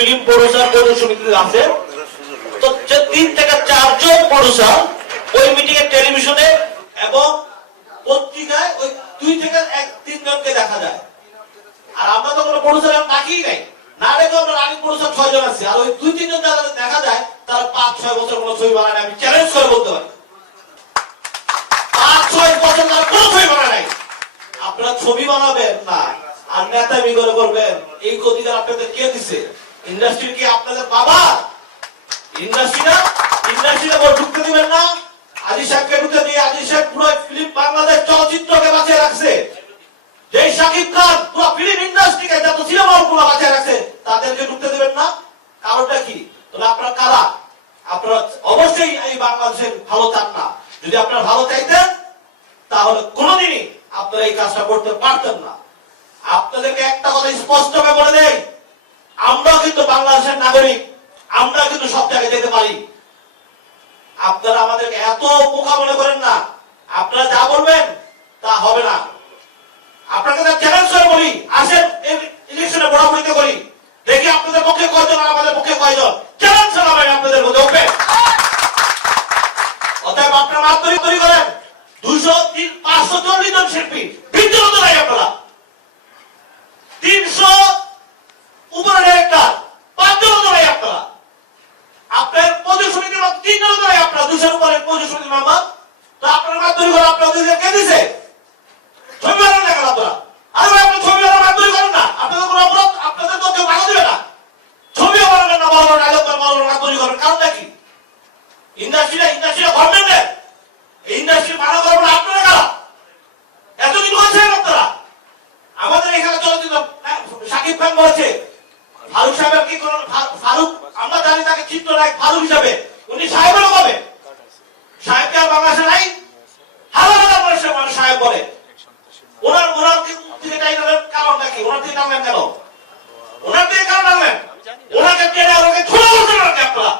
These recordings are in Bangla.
ফিল্ম প্রডিউসার বোর্ড সমিতিতে আছে তো তিন থেকে চারজন প্রডিউসার ওই মিটিং এ টেলিভিশনে এবং পত্রিকায় ওই দুই থেকে এক তিনজনকে দেখা যায়। আর আমরা তো কোনো প্রডিউসার নাই। না আমরা রানিং প্রডিউসার ছয় জন আছে। আর ওই দুই তিনজন দেখা যায়, তারা পাঁচ, ছয় বছর কোনো ছবি বানায় আমি চ্যালেঞ্জ করে বলতে পারি। পাঁচ, ছয় বছর তারা কোনো ছবি বানায় নাই। আপনারা ছবি বানাবেন না। আর নেতামি করে করবেন এই অধিকার আপনাদের কে দিছে? ইন্ডাস্ট্রি কি আপনাদের বাবা? ইন্ডাস্ট্রিটা ইন্ডাস্ট্রিটা বড় ঢুকতে দিবেন না। আজি সাহেবকে ঢুকতে দিয়ে আজি সাহেব পুরো ফিল্ম বাংলাদেশ চলচ্চিত্রকে বাঁচিয়ে রাখছে। যে শাকিব খান পুরো ফিল্ম ইন্ডাস্ট্রিকে যত সিনেমা গুলো বাঁচিয়ে রাখছে, তাদেরকে ঢুকতে দিবেন না। কারণটা কি? তাহলে আপনারা কারা? আপনারা অবশ্যই এই বাংলাদেশের ভালো চান না। যদি আপনারা ভালো চাইতেন, তাহলে কোনোদিনই আপনারা এই কাজটা করতে পারতেন না। আপনাদেরকে একটা কথা স্পষ্ট ভাবে বলে দেই। আমরা কিন্তু বাংলাদেশের নাগরিক, আমরা কিন্তু সব জায়গায় যেতে পারি। আপনারা আমাদেরকে এত বোকা মনে করেন না। আপনারা যা বলবেন, তা হবে না। আপনাকে বলি দেখি আপনাদের পক্ষে কয়জন আমাদের পক্ষে কয়জন। আপনাদের অতএব আপনারা দুইশো তিন, পাঁচশো শিল্পী আপনারা। তিনশো উপরে ডিরেক্টর পাঁচজন নাই আপনারা। আপনার পঁচিশ সমিতির মধ্যে তিনজন নাই আপনারা দুশোর উপরে পঁচিশ সমিতির মেম্বার তো আপনারা মাত্রই করে আপনারা দুইজন কে দিছে? ছবি বানান না আপনারা? আরে আপনার ছবি বানান মাত্রই করেন না। আপনাদের কোনো অপরাধ, আপনাদের তো কেউ বাধা দিবে না। ছবিও বানাবেন না ভালো ডায়লগ করেন ভালো মাত্রই করেন কারণটা কি? ইন্ডাস্ট্রিটা ইন্ডাস্ট্রিটা গভর্নমেন্টের এই ইন্ডাস্ট্রি মানা করব না আপনারা কারা এতদিন বলছেন আপনারা আমাদের এখানে চলচ্চিত্র সাকিব খান বলেছে ফারুক সাহেবের কি কোন ফা- ফারুক আমরা জানি চিত্রনায়ক ফারুক হিসাবে। উনি সাহেবেরও হবে সাহেবকে আর বাংলাদেশে নাই হাজার হাজার মানুষের মানুষ সাহেব বলে ওনার ওনার কি- থেকে টাইনারের কারণটা কি ওনার থেকে টানলেন কেন ওনার থেকে কারণ টানলেন ওনাকে টেনে ওনাকে ছুড়ে বলতে পারেন আপনারা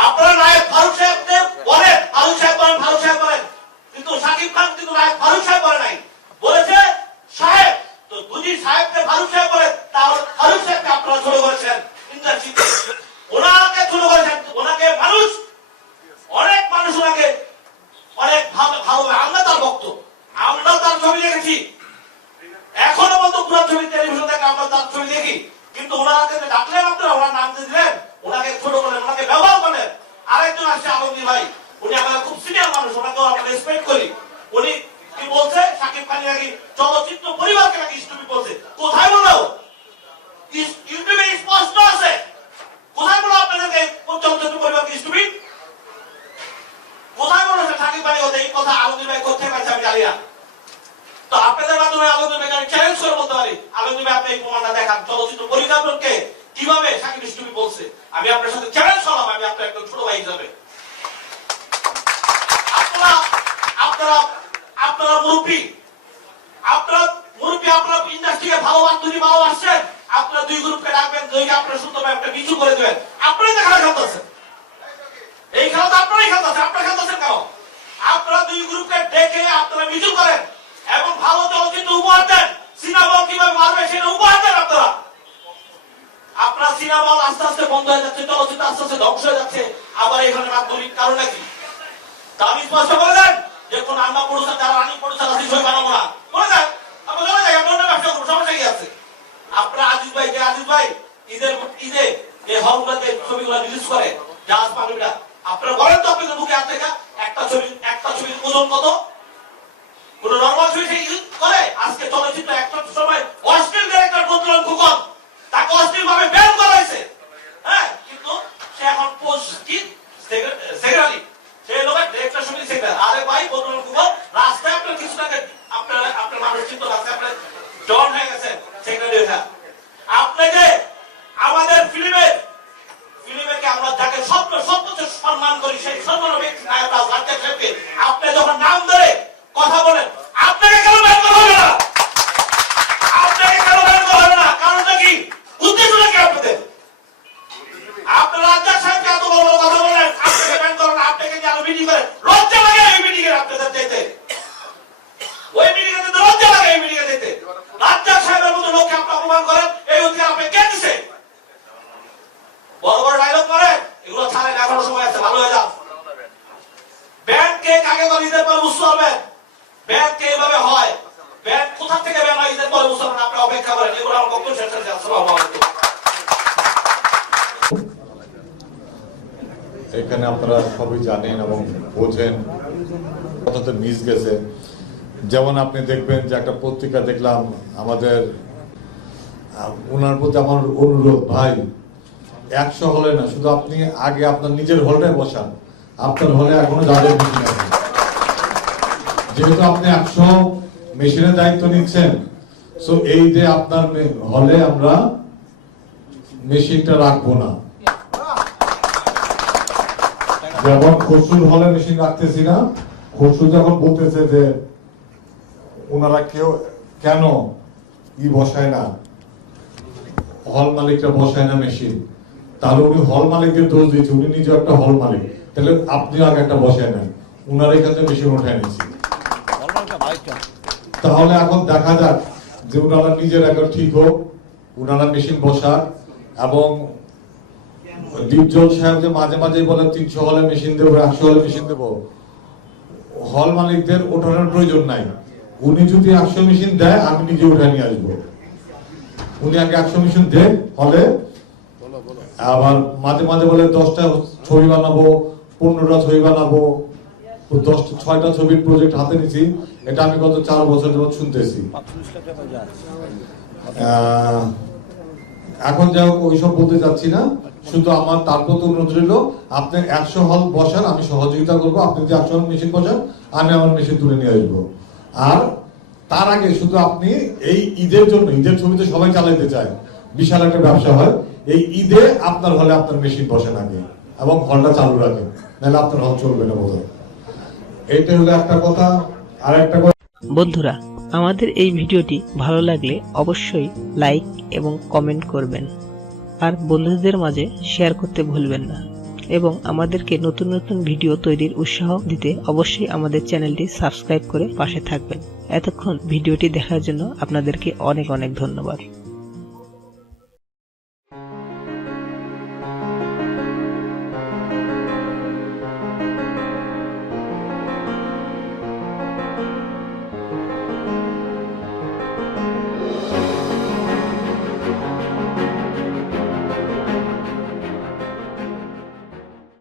আপনারা নায়ক ফারুক সাহেবকে বলেন ফারুক সাহেব বলেন ফারুক সাহেব বলেন কিন্তু সাকিব খান কিন্তু নায়ক ফারুক সাহেব বলে নাই বলেছে সাহেব তো বুঝি সাহেবকে ফারুক সাহেব বলে তাহলে ফারুক সাহেবকে আপনারা ছোট করেছেন ইন্ডাস্ট্রিতে ওনাকে ছোট করেছেন ওনাকে মানুষ অনেক মানুষ ওনাকে অনেক ভালো ভালো আমরা তার ভক্ত আমরাও তার ছবি দেখেছি এখনও পর্যন্ত পুরো ছবি টেলিভিশন থেকে আমরা তার ছবি দেখি কিন্তু খান বলো? ইউটিউবে স্পষ্ট আছে। কোথায় বলো আপনাদেরকে চলচ্চিত্র কোথায় বলেছে সাকিব ওদের এই কথা আলমগীর ভাই কোথায় না। তো আপনাদের মাধ্যমে আলমগীর চ্যালেঞ্জ করে বলতে পারি। ভাই আপনি প্রমাণটা দেখান। চলচ্চিত্র পরিচালককে কীভাবে সাকিব স্টুপি বলছে? আমি আপনার সাথে চ্যালেঞ্জ করলাম আমি আপনার একজন ছোট ভাই হিসাবে। আপনারা আপনারা আপনারা মুরব্বী আপনারা মুরব্বী, আপনারা ইন্ডাস্ট্রিকে ভালোবাস যদি ভালোবাসছেন আপনারা দুই গ্রুপকে ডাকবেন দুইকে আপনারা সুন্দরভাবে একটা মিছিল করে দেবেন। আপনারাই তো খেলা খেলতেছেন এই খেলা তো আপনারাই খেলতেছেন আপনারা খেলতেছেন কেন? আপনারা দুই গ্রুপকে ডেকে আপনারা মিছিল করেন এবং ভালো চলচ্চিত্র উপহার দেন। সিনেমা কীভাবে মারবে সেটা উপহার দেন আপনারা? আপনার সিনেমা আস্তে আস্তে বন্ধ হয়ে যাচ্ছে, চলচ্চিত্র আস্তে আস্তে ধ্বংস হয়ে যাচ্ছে। আবার এখানে মাধ্যমিক, কারণ নাকি তা আমি স্পষ্ট যে কোন আমরা পড়ুষা যারা রানিং পড়ুষা আছে ছবি বানাবো না বলে দেন আমরা চলে যাই আমরা ব্যবসা করব সমস্যা কি আছে? আপনারা আজিজ ভাই, যে আজিজ ভাই, ঈদের ঈদে যে হলগুলোতে ছবিগুলো রিলিজ করে, জাহাজ পানিটা আপনারা বলেন তো আপনাদের মুখে হাত একটা ছবি একটা ছবির ওজন কত কোন নর্মাল ছবি সে ইউজ করে আজকে চলচ্চিত্র একটা সময় অশ্লীল ডিরেক্টর বদলন ফুকন তাকে অশ্লীল ভাবে ব্যান করা হ্যাঁ কিন্তু সে এখন পোস্ট কি সেক্রেটারি। সে লোকের ডিরেক্টর সমিতি সেক্রেটারি আরে ভাই বদলন ফুকন রাস্তায় আপনার কিছু টাকা আপনার আপনার মানুষ কিন্তু রাস্তায় আপনার জন হয়ে গেছেন সেক্রেটারি হয়ে। আপনি যে আমাদের ফিল্মে ফিল্মে আমরা যাকে সত্য সত্য সম্মান করি মিটিং করে লজ্জা লাগে এই মিটিং এর আপনাদের যেতে ওই মিটিং এ লজ্জা লাগে এই মিটিং এ যেতে রাজ্জাক সাহেবের মতো লোককে আপনি অপমান করেন, এই অধিকার আপনি কে দিছে? বড় বড় ডায়লগ করেন, এগুলো ছাড়েন, এখনও সময় আছে, ভালো হয়ে যাও ব্যাংক কে কাকে করে ঈদের পরে বুঝতে হবে ব্যাংক কে এভাবে হয়? ব্যাংক কোথা থেকে ব্যাংক ঈদের পরে মুসলমান আপনি অপেক্ষা করেন, এগুলো আমার বক্তব্য শেষ করেছে আসসালামু এখানে আপনারা সবই জানেন এবং বোঝেন কথাতে মিস গেছে। যেমন আপনি দেখবেন যে একটা পত্রিকা দেখলাম, আমাদের ওনার প্রতি আমার অনুরোধ, ভাই, একশো হলে না, শুধু আপনি আগে আপনার নিজের হলটায় বসান। আপনার হলে এখনও যাদের যেহেতু আপনি একশো মেশিনের দায়িত্ব নিচ্ছেন সো এই যে আপনার হলে আমরা মেশিনটা রাখব না। যেমন খসরুর হলে মেশিন রাখতেছি না, খসরু যখন বলতেছে যে ওনারা কেউ, কেন ই বসায় না? হল মালিকরা বসায় না মেশিন তাহলে উনি হল মালিকদের দোষ দিচ্ছে উনি নিজে একটা হল মালিক। তাহলে আপনি আগে একটা বসায় নেন উনার এখান মেশিন উঠায় নিচ্ছি তাহলে এখন দেখা যাক যে উনারা নিজের একবার ঠিক হোক, উনারা মেশিন বসাক, এবং দীপজল সাহেব যে মাঝে মাঝে বলে তিনশো হলে মেশিন দেবো একশো হলে মেশিন দেবো। হল মালিকদের ওঠানোর প্রয়োজন নাই। উনি যদি একশো মেশিন দেয় আমি নিজে উঠে নিয়ে আসব। উনি আগে একশো মেশিন দেন হলে। আবার মাঝে মাঝে বলে দশটা ছবি বানাবো পনেরোটা ছবি বানাবো। দশটা ছয়টা ছবির প্রজেক্ট হাতে নিছি। এটা আমি গত চার বছর যাবত শুনতেছি। আহ, এখন হোক, ওইসব বলতে চাচ্ছি না। শুধু আমার তার প্রতি অনুরোধ রইল, আপনি একশো হল বসান, আমি সহযোগিতা করব। আপনি যদি একশো হল মেশিন বসান, আমি আমার মেশিন তুলে নিয়ে আসব। আর তার আগে শুধু আপনি এই ঈদের জন্য, ঈদের ছবিতে সবাই চালাইতে চায়। বিশাল একটা ব্যবসা হয়। এই ঈদে আপনার হলে আপনার মেশিন বসেন আগে, এবং হলটা চালু রাখেন। নাহলে আপনার হল চলবে না বোধ এইটা হলো একটা কথা। আর একটা কথা বন্ধুরা আমাদের এই ভিডিওটি ভালো লাগলে অবশ্যই লাইক এবং কমেন্ট করবেন। আর বন্ধুদের মাঝে শেয়ার করতে ভুলবেন না। এবং আমাদেরকে নতুন নতুন ভিডিও তৈরির উৎসাহ দিতে অবশ্যই আমাদের চ্যানেলটি সাবস্ক্রাইব করে পাশে থাকবেন। এতক্ষণ ভিডিওটি দেখার জন্য আপনাদেরকে অনেক অনেক ধন্যবাদ।